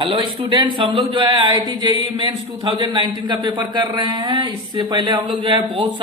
Hello students, हम लोग जो है आईआईटी जेईई मेंस 2019 का पेपर कर रहे हैं। इससे पहले हम लोग जो है बहुत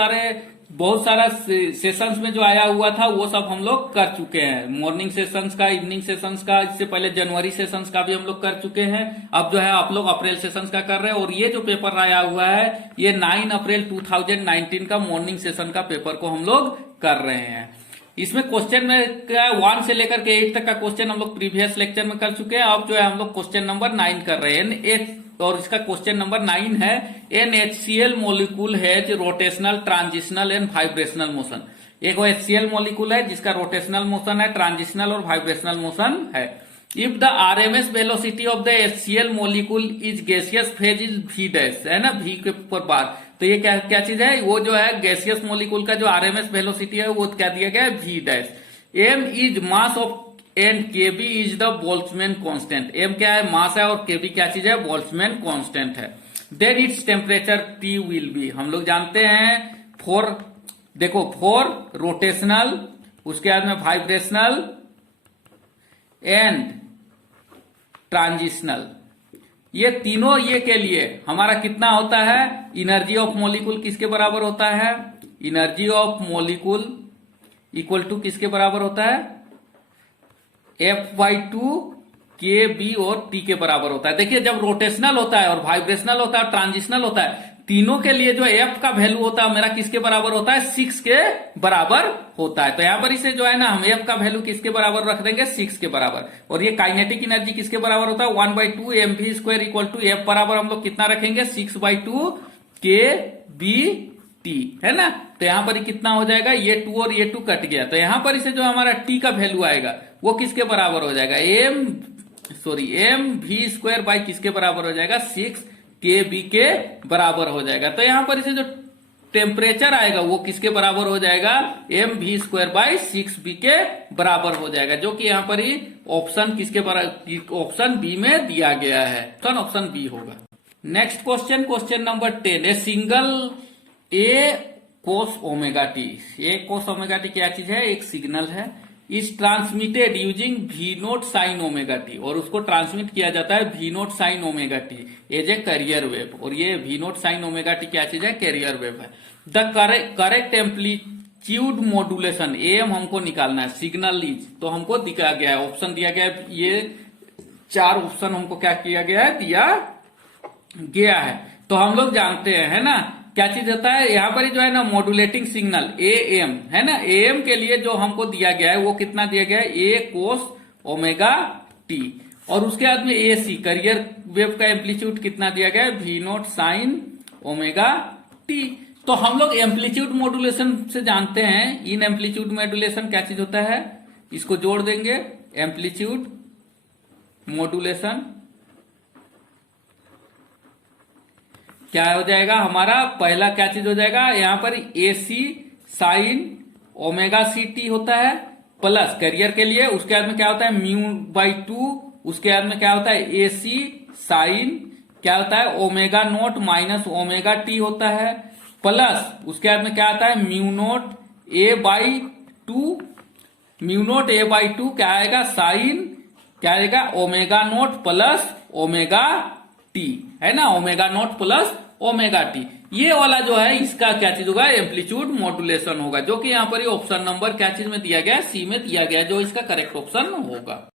सारा सेशंस में जो आया हुआ था वो सब हम लोग कर चुके हैं। मॉर्निंग सेशंस का, इवनिंग सेशंस का, इससे पहले जनवरी सेशंस का भी हम लोग कर चुके हैं। अब जो है आप लोग अप्रैल सेशंस का कर रहे हैं और ये जो पेपर आया हुआ है ये 9 अप्रैल 2019 का मॉर्निंग सेशन का पेपर को हम लोग कर रहे हैं। इसमें क्वेश्चन में क्या 1 से लेकर के 8 तक का क्वेश्चन हम लोग प्रीवियस लेक्चर में कर चुके हैं। अब जो है हम लोग क्वेश्चन नंबर 9 कर रहे हैं और इसका क्वेश्चन नंबर 9 है NaHCl molecule has rotational, transitional and vibrational motion. एक HCl मॉलिक्यूल है जिसका रोटेशनल मोशन है, ट्रांजिशनल और वाइब्रेशनल मोशन है। If the RMS velocity of the HCl molecule is gaseous phase is V dash, है ना, V के ऊपर बार। तो ये क्या चीज है, वो जो है गैसियस मॉलिक्यूल का जो RMS वेलोसिटी है वो क्या दिया गया है, V dash. M is mass of and Kb is the Boltzmann constant. M क्या है, मास है, और Kb क्या चीज है, बोल्ट्जमैन कांस्टेंट है। Then its temperature T will be, हम लोग जानते हैं फॉर रोटेशनल, उसके बाद में वाइब्रेशनल एंड ट्रांजिशनल, ये तीनों ये के लिए हमारा कितना होता है, एनर्जी ऑफ मॉलिक्यूल किसके बराबर होता है, energy of molecule equal to किसके बराबर होता है, F/2 Kb और T के बराबर होता है। देखिए जब रोटेशनल होता है और वाइब्रेशनल होता है और ट्रांजिशनल होता है, तीनों के लिए जो F का वैल्यू होता है मेरा किसके बराबर होता है, 6 के बराबर होता है। तो यहां पर इसे जो है ना हम F का वैल्यू किसके बराबर रख देंगे, 6 के बराबर। और ये काइनेटिक एनर्जी किसके बराबर होता है, 1/2 mv² इक्वल टू F बराबर हम लोग कितना रखेंगे, 6/2 kBT, है ना। तो यहां पर कितना हो जाएगा, ये 2 और ये 2 कट गया। तो यहां पर इसे जो हमारा T का वैल्यू आएगा वो किसके बराबर हो जाएगा, mv² बाई किसके बराबर हो जाएगा, 6 kb के बराबर हो जाएगा। तो यहां पर इसे जो टेम्परेचर आएगा वो किसके बराबर हो जाएगा, mv² बाई 6b के बराबर हो जाएगा, जो कि यहां पर ही ऑप्शन किसके बराबर, ऑप्शन बी में दिया गया है। तो ऑप्शन बी होगा। Next question number 10, a single A cos omega T, A cos omega T क्या चीज है, एक सिग्नल है, is transmitted using V0 sine omega T, और उसको ट्रांसमिट किया जाता है V0 sine omega T as a carrier wave. और ये V0 साइन ओमेगा टी क्या चीज है, कैरियर वेव है। The correct amplitude modulation, AM हमको निकालना है, सिग्नल इज, तो हमको दिया गया है, ऑप्शन दिया गया है, ये 4 ऑप्शन हमको क्या किया गया है, दिया गया है। तो हम लोग जानते हैं, है ना, क्या चीज होता है यहां पर जो है ना, मॉड्यूलेटिंग सिग्नल AM, है ना। AM के लिए जो हमको दिया गया है वो कितना दिया गया है, A cos ओमेगा टी, और उसके बाद में AC कैरियर वेव का एम्पलीट्यूड कितना दिया गया है, V0 साइन ओमेगा टी। तो हम लोग एम्पलीट्यूड मॉड्यूलेशन से जानते हैं, इन एम्पलीट्यूड मॉड्यूलेशन क्या चीज होता है, इसको जोड़ देंगे, एम्पलीट्यूड मॉड्यूलेशन क्या हो जाएगा हमारा, पहला क्या चीज हो जाएगा, यहां पर AC साइन ओमेगा CT होता है, प्लस कैरियर के लिए, उसके बाद में क्या होता है μ/2, उसके बाद में क्या होता है AC साइन क्या होता है omega naught minus omega T होता है, प्लस उसके बाद में क्या आता है μ0 A/2 क्या आएगा, साइन क्या आएगा, omega naught plus omega T, है ना, omega naught plus omega T. ये वाला जो है इसका क्या चीज होगा, एम्पलीट्यूड मॉड्यूलेशन होगा, जो कि यहां पर ऑप्शन नंबर क्या चीज में दिया गया है, सी में दिया गया है, जो इसका करेक्ट ऑप्शन होगा।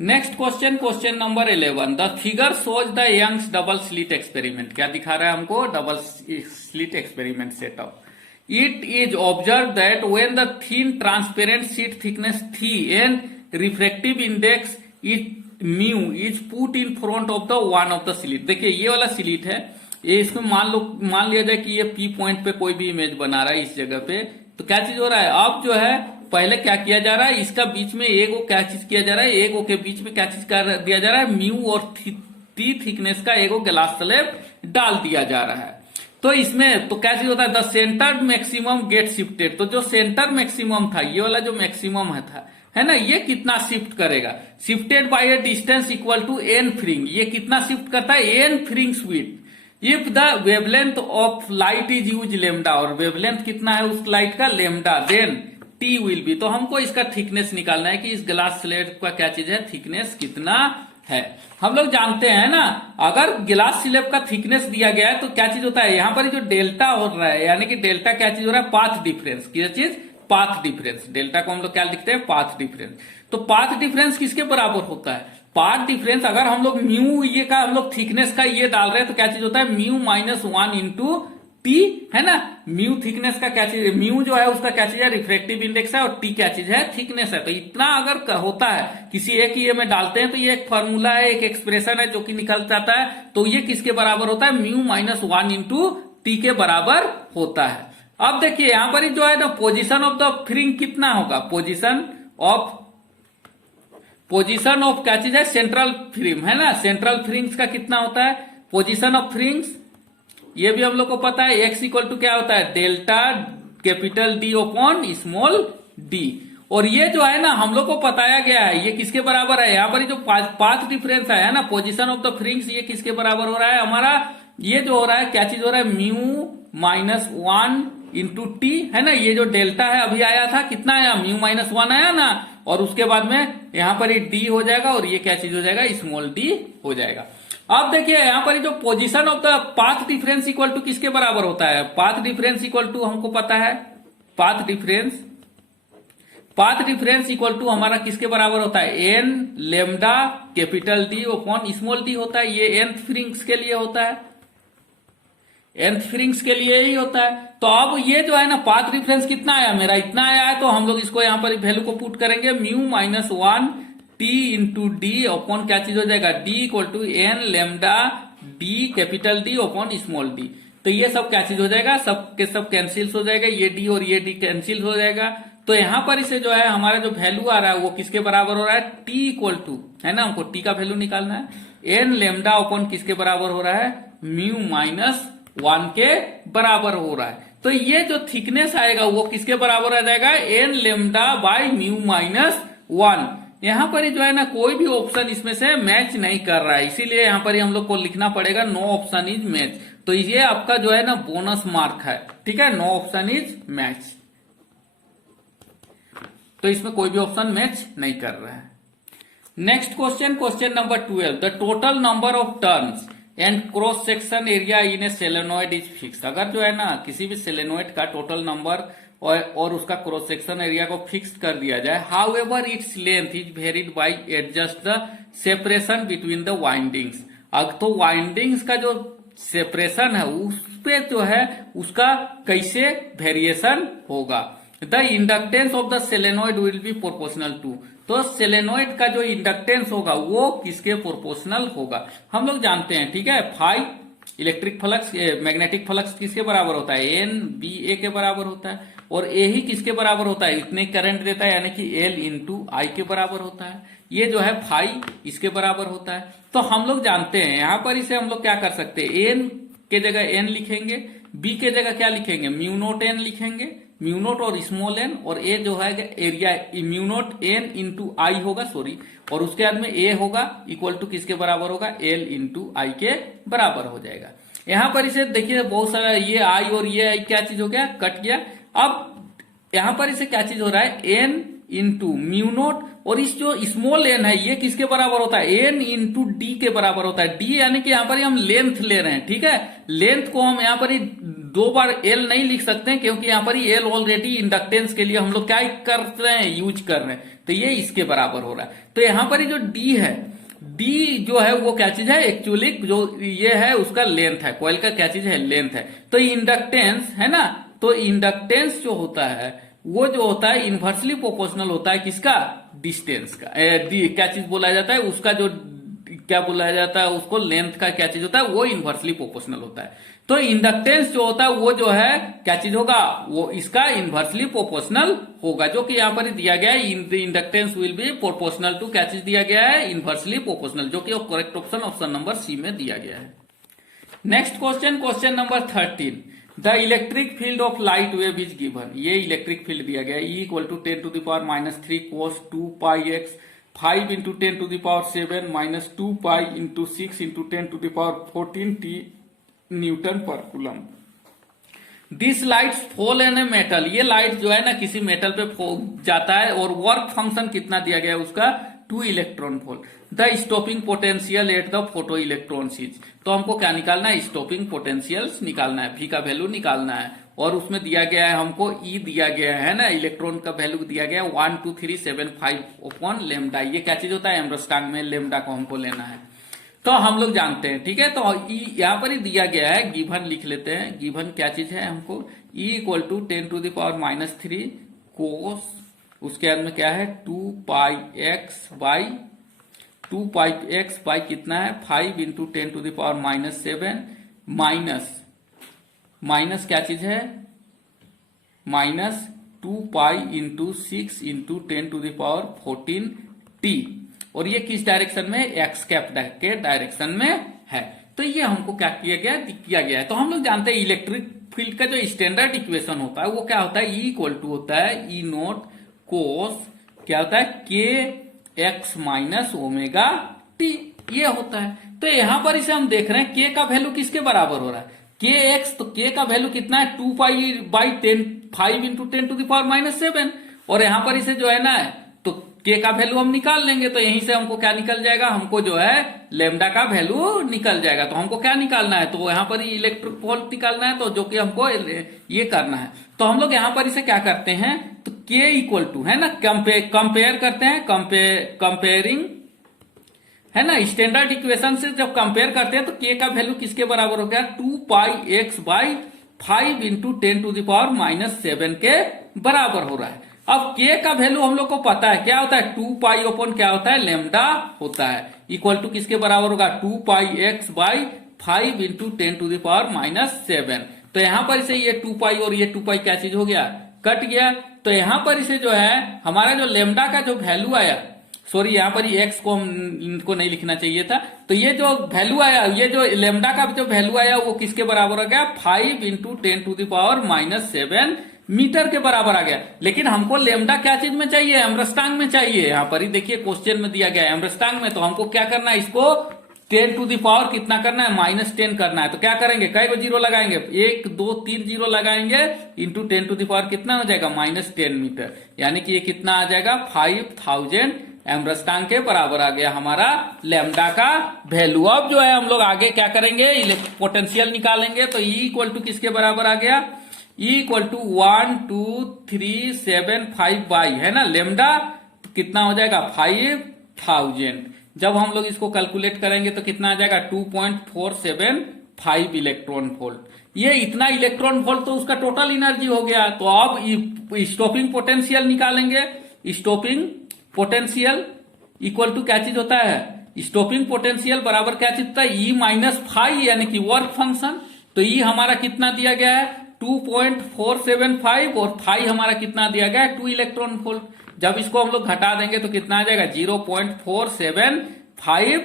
Next question number 11, the figure shows the Young's double slit experiment. क्या दिखा रहा है हमको, double slit experiment setup. It is observe that when the thin transparent sheet thickness t and refractive index is mu is put in front of the one of the slit. देखिए ये वाला slit है, ये इसमें मान लिया जाए कि ये P पॉइंट पे कोई भी इमेज बना रहा है इस जगह पे, तो क्या चीज हो रहा है, अब जो है पहले क्या किया जा रहा है, इसका बीच में एगो क्या चीज किया जा रहा है, एगो के बीच में क्या चीज कर दिया जा रहा है, म्यू और टी थिकनेस का एगो ग्लास स्लैब डाल दिया जा रहा है। तो इसमें तो क्या चीज होता है, the centre maximum get shifted, तो जो सेंटर मैक्सिमम था, ये वाला जो मैक्सिमम था, है ना, ये कितना शिफ्ट करेगा, shifted by a distance equal to n fringe, ये कितना शिफ्ट करता है, n fringes width. If the wavelength of light is use lambda, और वेवलेंथ कितना है उस लाइट का, lambda, then T will be. तो हमको इसका थिकनेस निकालना है कि इस ग्लास स्लेब का क्या चीज है, थिकनेस कितना है। हम लोग जानते हैं ना, अगर गिलास स्लैब का थिकनेस दिया गया है तो क्या चीज होता है, यहाँ पर जो डेल्टा हो रहा है, यानी कि डेल्टा क्या चीज हो रहा है, पाथ डिफरेंस। क्या चीज, पाथ डिफरेंस। डेल्टा को हम लोग क्या लिखते हैं, पाथ डिफरेंस। तो पाथ डिफरेंस किसके बराबर होता है, पाथ डिफरेंस अगर हम लोग म्यू ये का हम लोग थिकनेस का ये डाल रहे हैं तो क्या चीज होता है, म्यू माइनस 1 इंटू टी, है ना। म्यू थिकनेस का क्या चीज है, म्यू जो है उसका क्या चीज है, रिफ्रैक्टिव इंडेक्स है, और टी क्या चीज है, थिकनेस है। तो इतना अगर होता है किसी एक ये में डालते हैं तो ये एक फॉर्मूला है, एक एक्सप्रेशन है जो कि निकल जाता है। तो ये किसके बराबर होता है, म्यू माइनस 1 इंटू टी के बराबर होता है। अब देखिए यहां पर जो है ना, पोजिशन ऑफ द फ्रिंग कितना होगा, पोजिशन ऑफ क्या चीज है, सेंट्रल फ्रिंग, है ना। सेंट्रल फ्रिंग्स का कितना होता है, पोजिशन ऑफ फ्रिंग्स, ये भी हम लोग को पता है, एक्स इक्वल टू क्या होता है, delta capital D upon small D. और ये जो है ना हम लोग को बताया गया है, ये किसके बराबर है, यहाँ पर जो पाथ डिफरेंस है ना, पोजीशन ऑफ द फ्रिंग्स, ये किसके बराबर हो रहा है हमारा, ये जो हो रहा है क्या चीज हो रहा है, म्यू माइनस 1 इंटू टी, है ना। ये जो डेल्टा है अभी आया था, कितना आया, म्यू माइनस 1 आया ना, और उसके बाद में यहां पर ये डी हो जाएगा और ये क्या चीज हो जाएगा, स्मॉल डी हो जाएगा। अब देखिए यहां पर जो position of the path difference equal to किसके बराबर होता है, पाथ डिफरेंस इक्वल टू हमको पता है, पाथ डिफरेंस इक्वल टू हमारा किसके बराबर होता है, n lambda capital D upon small d होता है। ये nth फ्रिंग्स के लिए होता है, nth फ्रिंग्स के लिए ही होता है। तो अब ये जो है ना पाथ डिफरेंस कितना आया मेरा, इतना आया है, तो हम लोग इसको यहां पर वैल्यू को पुट करेंगे, mu minus 1 t into d upon क्या चीज हो जाएगा, d equal to n lambda d capital D upon small d. तो ये सब क्या चीज हो जाएगा, सब के सब कैंसिल्स हो जाएगा, ये डी और ये डी कैंसिल हो जाएगा। तो यहां पर इसे जो है हमारा जो वैल्यू आ रहा है वो किसके बराबर हो रहा है, टी इक्वल टू, है ना, हमको टी का वैल्यू निकालना है, एन लेमडा अपॉन किसके बराबर हो रहा है, म्यू माइनस 1 के बराबर हो रहा है। तो ये जो थिकनेस आएगा वो किसके बराबर आ जाएगा, n lambda by mu minus 1। यहां पर जो है ना कोई भी ऑप्शन इसमें से मैच नहीं कर रहा है, इसीलिए यहां पर हम लोग को लिखना पड़ेगा नो ऑप्शन इज मैच। तो ये आपका जो है ना बोनस मार्क है, ठीक है, नो ऑप्शन इज मैच। तो इसमें कोई भी ऑप्शन मैच नहीं कर रहा है। Next question, question number 12, the total number of turns and cross section area in A solenoid is fix. अगर जो है ना किसी भी सोलेनॉइड का टोटल नंबर और उसका क्रॉस सेक्शन एरिया को फिक्स कर दिया जाए, how ever its length is varied by adjust the separation between the windings. अब तो वाइंडिंग्स का जो सेपरेशन है उस पे जो है उसका कैसे वेरिएशन होगा, the inductance of the solenoid will be proportional to. तो सोलेनॉइड का जो इंडक्टेंस होगा वो किसके प्रोपोर्शनल होगा, हम लोग जानते हैं, ठीक है। Phi electric flux, magnetic flux किसके बराबर होता है, एन बी ए के बराबर होता है, और ए ही किसके बराबर होता है, इतने करंट देता है, यानी कि एल इंटू आई के बराबर होता है। ये जो है फाई इसके बराबर होता है। तो हम लोग जानते हैं यहां पर इसे हम लोग क्या कर सकते हैं, एन के जगह एन लिखेंगे, बी के जगह क्या लिखेंगे, म्यू नोट एन लिखेंगे, म्यू नोट और स्मॉल एन, और ए जो है area mu naught n into I होगा, सॉरी, और उसके बाद में ए होगा इक्वल टू किसके बराबर होगा, एल इंटू आई के बराबर हो जाएगा। यहां पर इसे देखिए बहुत सारा ये आई और ये आई क्या चीज हो गया, कट गया। अब यहां पर इसे क्या चीज हो रहा है, एन इंटू म्यू नोट, और इस जो स्मॉल एन है ये किसके बराबर होता है, एन इंटू डी के बराबर होता है। डी यानी कि यहां पर हम लेंथ ले रहे हैं, ठीक है। लेंथ को हम यहां पर 2 बार एल नहीं लिख सकते क्योंकि यहां पर एल ऑलरेडी इंडक्टेंस के लिए हम लोग क्या कर रहे हैं, यूज कर रहे हैं, तो ये इसके बराबर हो रहा है। तो यहां पर जो डी है, डी जो है वो क्या चीज है, एक्चुअली जो ये है उसका लेंथ है, कॉइल का क्या चीज है, लेंथ है। तो इंडक्टेंस है ना, तो इंडक्टेंस जो होता है वो जो होता है इनवर्सली प्रोपोर्शनल होता है किसका, डिस्टेंस का, क्या चीज बोला जाता है उसका, जो क्या बोला जाता है उसको, लेंथ का क्या चीज होता है, वो इनवर्सली प्रोपोर्शनल होता है। तो इंडक्टेंस जो होता है वो जो है क्या चीज होगा, वो इसका इनवर्सली प्रोपोर्शनल होगा, जो कि यहां पर दिया गया है, inductance will be proportional to क्या चीज दिया गया है, इनवर्सली प्रोपोर्शनल, जो कि करेक्ट ऑप्शन नंबर सी में दिया गया है। Next question, question number 13, the electric field of light wave is given. ये इलेक्ट्रिक फील्ड दिया गया है, E equal to 10 to the power -3 cos 2 pi x 5 into 10 to the power 7 -2 pi into 6 into 10 to the power 14 t newton पर coulomb. This light fall in a metal, ये light जो है ना किसी metal पे जाता है, और वर्क फंक्शन कितना दिया गया है उसका 2 electron volt. The stopping potential at the photo electron is, तो हमको क्या निकालना है, स्टॉपिंग पोटेंशियल्स निकालना है, V का वैल्यू निकालना है। और उसमें दिया गया है हमको E दिया गया है ना, इलेक्ट्रॉन का वैल्यू दिया गया है 12375 अपॉन लेमडा। ये क्या चीज होता है, एम्ब्रोस्टांग में लेमडा को हमको लेना है, तो हम लोग जानते हैं। ठीक है, तो यहाँ पर ही दिया गया है, गिवन लिख लेते हैं। गिवन क्या चीज है हमको, E इक्वल टू 10⁻³ कोस, उसके बाद में क्या है 2πx बाई कितना है 5 इंटू 10⁻⁷ माइनस क्या चीज है, -2π इंटू 6 इंटू 10⁻14t, और ये किस डायरेक्शन में, एक्स कैप के डायरेक्शन में है। तो ये हमको क्या किया गया है। तो हम लोग जानते हैं इलेक्ट्रिक फील्ड का जो स्टैंडर्ड इक्वेशन होता है वो क्या होता है, E इक्वल टू होता है E नोट कोस क्या होता है k x minus omega t, ये होता है। तो यहां पर इसे हम देख रहे हैं k का वैल्यू किसके बराबर हो रहा है, kx, तो k का वैल्यू कितना है 2π/10 5 इंटू 10⁻⁷, और यहां पर इसे जो है ना, तो k का वैल्यू हम निकाल लेंगे, तो यहीं से हमको क्या निकल जाएगा, हमको जो है लेमडा का वैल्यू निकल जाएगा। तो हमको क्या निकालना है, तो यहां पर इलेक्ट्रिक वोल्ट निकालना है, तो जो कि हमको ये करना है। तो हम लोग यहां पर इसे क्या करते हैं, तो k इक्वल टू है ना, कंपेयर करते हैं, कंपेयरिंग है ना, स्टैंडर्ड इक्वेशन से जब कंपेयर करते हैं तो k का वैल्यू किसके बराबर हो गया, 2πx/5 इंटू 10⁻⁷ के बराबर हो रहा है। अब k का वैल्यू हम लोग को पता है क्या होता है, 2π अपॉन क्या होता है, लेमडा होता है, इक्वल टू किसके बराबर होगा 2πx/5 इंटू 10⁻⁷। तो यहां पर इसे ये 2π और ये 2π क्या चीज हो गया, कट गया। तो यहां पर इसे जो है हमारा जो लेमडा का जो वैल्यू आया, सॉरी यहाँ पर x को इनको नहीं लिखना चाहिए था, तो ये जो वैल्यू आया, ये जो लेमडा का जो वैल्यू आया वो किसके बराबर हो गया, 5 इंटू 10⁻⁷ मीटर के बराबर आ गया। लेकिन हमको लेमडा क्या चीज में चाहिए, एम्ब्रोस्टांग में चाहिए। यहाँ पर ही देखिए क्वेश्चन में दिया गया है एम्ब्रोस्टांग में, तो हमको क्या करना है, इसको 10⁻ कितना करना है, -10 करना है। तो क्या करेंगे, कई को जीरो लगाएंगे, 1 2 3 जीरो लगाएंगे, इंटू 10⁻ कितना हो जाएगा, -10 मीटर, यानी कि ये कितना आ जाएगा 5000 एम्ब्रोस्टांग के बराबर आ गया हमारा लेमडा का वैल्यू। अब जो है हम लोग आगे क्या करेंगे, पोटेंशियल निकालेंगे। तो E इक्वल टू किसके बराबर आ गया, E इक्वल टू 12375 बाई है ना लेमडा, तो कितना हो जाएगा 5000। जब हम लोग इसको कैलकुलेट करेंगे तो कितना आ जाएगा 2.475 इलेक्ट्रॉन वोल्ट। ये इतना इलेक्ट्रॉन वोल्ट तो उसका टोटल एनर्जी हो गया। तो अब स्टॉपिंग पोटेंशियल निकालेंगे। स्टॉपिंग पोटेंशियल इक्वल टू क्या चीज होता है, स्टॉपिंग पोटेंशियल बराबर क्या चीज होता है, E माइनस फाई, यानी कि वर्क फंक्शन। तो E हमारा कितना दिया गया है 2.475 और फाई हमारा कितना दिया गया है 2 इलेक्ट्रॉन वोल्ट। जब इसको हम लोग घटा देंगे तो कितना आ जाएगा 0.475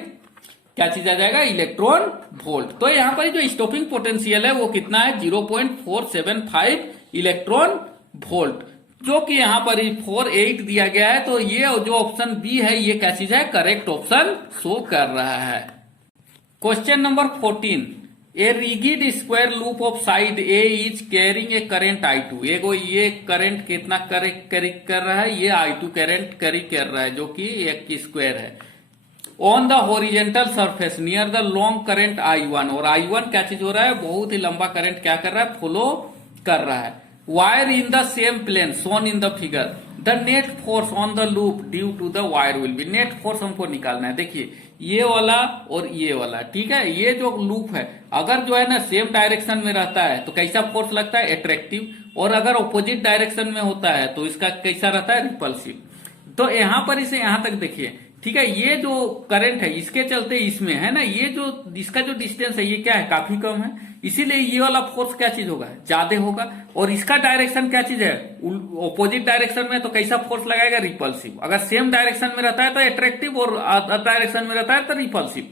क्या चीज आ जाएगा, इलेक्ट्रॉन वोल्ट। तो यहां पर जो स्टॉपिंग पोटेंशियल है वो कितना है 0.475 इलेक्ट्रॉन वोल्ट, जो कि यहां पर 48 दिया गया है। तो ये जो ऑप्शन बी है ये क्या चीज है, करेक्ट ऑप्शन शो कर रहा है। Question number 14, A rigid square loop of side A is carrying a current I2। ये करंट कितना कैरी कर रहा है, ये I2 करंट कैरी कर रहा है, जो कि एक स्क्वायर है। On the horizontal surface near the long current I1, और I1 क्या चीज हो रहा है, बहुत ही लंबा करंट क्या कर रहा है, फ्लो कर रहा है। Wire in the same plane shown in the figure, the net force on the loop due to the wire will be. Net force हमको निकालना है। देखिए ये वाला और ये वाला, ठीक है, ये जो लूप है अगर जो है ना सेम डायरेक्शन में रहता है तो कैसा फोर्स लगता है, एट्रैक्टिव, और अगर ऑपोजिट डायरेक्शन में होता है तो इसका कैसा रहता है, रिपल्सिव। तो यहां पर इसे यहां तक देखिए, ठीक है, ये जो करंट है इसके चलते इसमें है ना, ये जो इसका जो डिस्टेंस है ये क्या है, काफी कम है, इसीलिए ये वाला फोर्स क्या चीज होगा, ज्यादा होगा। और इसका डायरेक्शन क्या चीज है, ऑपोजिट डायरेक्शन में, तो कैसा फोर्स लगाएगा, रिपल्सिव। अगर सेम डायरेक्शन में रहता है तो एट्रैक्टिव, और अदर डायरेक्शन में रहता है तो रिपल्सिव।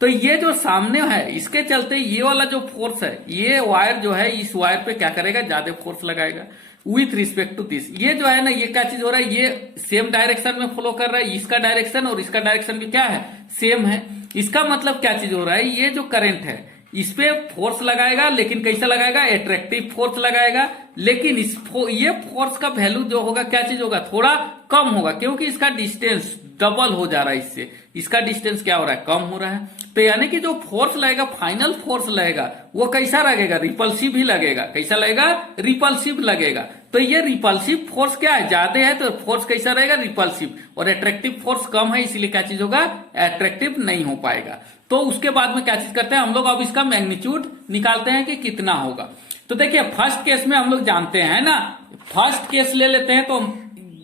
तो ये जो सामने है इसके चलते ये वाला जो फोर्स है, ये वायर जो है इस वायर पे क्या करेगा, ज्यादा फोर्स लगाएगा विथ रिस्पेक्ट टू दिस। ये जो है ना ये क्या चीज हो रहा है, ये सेम डायरेक्शन में फ्लो कर रहा है, इसका डायरेक्शन और इसका डायरेक्शन भी क्या है, सेम है। इसका मतलब क्या चीज हो रहा है, ये जो करंट है इस पे फोर्स लगाएगा, लेकिन कैसा लगाएगा, एट्रैक्टिव फोर्स लगाएगा। लेकिन ये फोर्स का वैल्यू जो होगा क्या चीज होगा, थोड़ा कम होगा, क्योंकि इसका डिस्टेंस डबल हो जा रहा है, इससे इसका डिस्टेंस क्या हो रहा है, कम हो रहा है। तो यानी कि जो फोर्स लगेगा, फाइनल फोर्स लगेगा, वो कैसा लगेगा, रिपल्सिव ही लगेगा। कैसा लगेगा, रिपल्सिव लगेगा। तो ये रिपल्सिव फोर्स क्या है, ज्यादा है तो फोर्स कैसा रहेगा, रिपल्सिव। और एट्रैक्टिव फोर्स कम है, इसलिए क्या चीज होगा, एट्रैक्टिव नहीं हो पाएगा। तो उसके बाद में क्या चीज करते हैं हम लोग, अब इसका मैग्नीट्यूड निकालते हैं कि कितना होगा। तो देखिए फर्स्ट केस में हम लोग जानते हैं ना, फर्स्ट केस ले लेते हैं। तो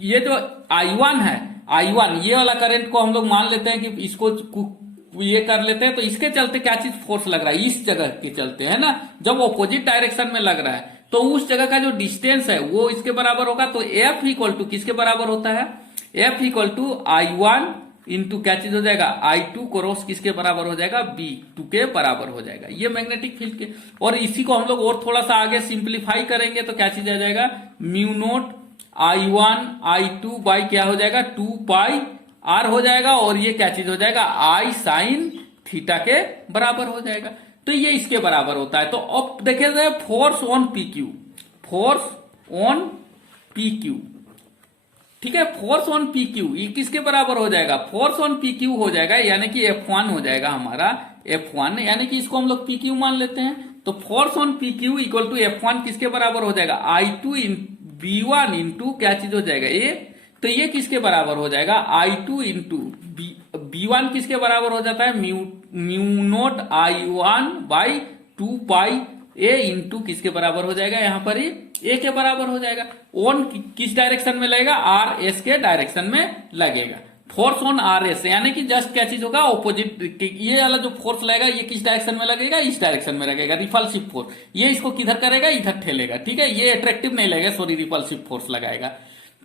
ये जो I1 है, I1 ये वाला करंट को हम लोग मान लेते हैं कि इसको ये कर लेते हैं। तो इसके चलते क्या चीज फोर्स लग रहा है, इस जगह के चलते है ना, जब ऑपोजिट डायरेक्शन में लग रहा है तो उस जगह का जो डिस्टेंस है वो इसके बराबर होगा। तो F इक्वल टू किसके बराबर होता है, F equal to I1 into क्या चीज हो जाएगा, I2 क्रॉस किसके बराबर हो जाएगा, B2 के बराबर हो जाएगा। ये मैग्नेटिक फील्ड के, और इसी को हम लोग और थोड़ा सा आगे सिंप्लीफाई करेंगे तो क्या चीज आ जाएगा, mu naught I1 I2 by क्या हो जाएगा, 2 पाई R हो जाएगा। और ये क्या चीज हो जाएगा, I साइन थीटा के बराबर हो जाएगा। तो ये इसके बराबर होता है। तो अब देखे जाए force on PQ, force on PQ, ठीक है, फोर्स ऑन PQ ये किसके बराबर हो जाएगा, फोर्स ऑन PQ हो जाएगा, यानी कि F1 हो जाएगा हमारा, F1 यानी कि इसको हम लोग PQ मान लेते हैं। तो force on PQ equal to F1 किसके बराबर हो जाएगा, I2 B1 इंटू क्या चीज हो जाएगा, A। तो ये किसके बराबर हो जाएगा, I2 इंटू B1 किसके बराबर हो जाता है, mu naught I1 by 2 pi A into किसके बराबर हो जाएगा, यहां पर ही A के बराबर हो जाएगा। ऑन किस डायरेक्शन में लगेगा, RS के डायरेक्शन में लगेगा। फोर्स ऑन RS यानी कि जस्ट क्या चीज होगा, ऑपोजिट। ये वाला जो फोर्स लगेगा ये किस डायरेक्शन में लगेगा, इस डायरेक्शन में लगेगा, रिपल्सिव फोर्स। ये इसको किधर करेगा, इधर ठेलेगा, ठीक है। ये अट्रैक्टिव नहीं लगेगा, सॉरी रिपल्सिव फोर्स लगाएगा,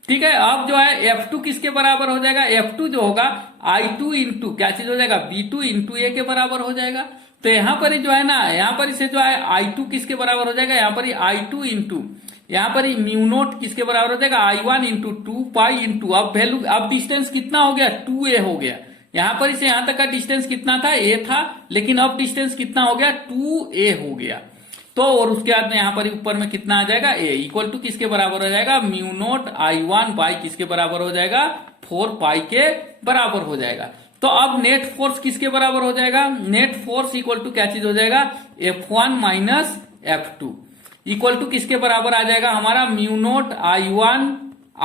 ठीक है। अब जो है F2 किसके बराबर हो जाएगा, F2 जो होगा I2 इंटू क्या चीज हो जाएगा, B2 इंटू A के बराबर हो जाएगा। तो यहां पर ही जो है ना, यहां पर इसे जो है I2 किसके बराबर हो जाएगा, यहां पर ही I2 इंटू यहां पर ही म्यू नोट किसके बराबर हो जाएगा, I1 इंटू 2 पाई इंटू अब वैल्यू, अब डिस्टेंस कितना हो गया, 2A हो गया। यहां पर इसे यहां तक का डिस्टेंस कितना था, A था, लेकिन अब डिस्टेंस कितना हो गया, 2A हो गया। तो और उसके बाद में यहां पर ऊपर में कितना आ जाएगा, A इक्वल टू किसके बराबर हो जाएगा, म्यू नोट I1 बाई किसके बराबर हो जाएगा, 4 पाई के बराबर हो जाएगा। तो अब नेट फोर्स किसके बराबर हो जाएगा, नेट फोर्स इक्वल टू क्या चीज हो जाएगा, F1 minus F2 equal to किसके बराबर आ जाएगा हमारा, mu naught I1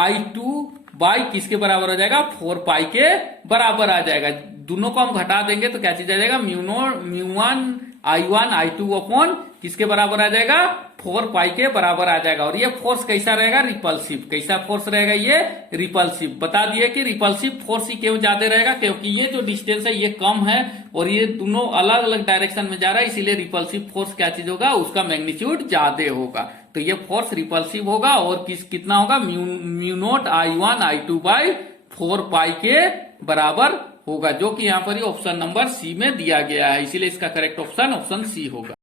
I2 by किसके बराबर हो जाएगा, 4 पाई के बराबर आ जाएगा। दोनों को हम घटा देंगे तो क्या चीज आ जाएगा, म्यू1 I1 I2 अपॉन किसके बराबर आ जाएगा, 4 पाई के बराबर आ जाएगा। और ये फोर्स कैसा रहेगा, रिपल्सिव। कैसा फोर्स रहेगा, ये रिपल्सिव। बता दिए कि रिपल्सिव फोर्स ही क्यों ज्यादा रहेगा, क्योंकि ये जो डिस्टेंस है ये कम है और ये दोनों अलग अलग डायरेक्शन में जा रहा है, इसीलिए रिपल्सिव फोर्स क्या चीज होगा, उसका मैग्नीट्यूड ज्यादा होगा। तो ये फोर्स रिपल्सिव होगा और कितना होगा, mu naught I1 I2 by 4 पाई के बराबर होगा, जो कि यहां पर ही ऑप्शन नंबर सी में दिया गया है। इसीलिए इसका करेक्ट ऑप्शन ऑप्शन सी होगा।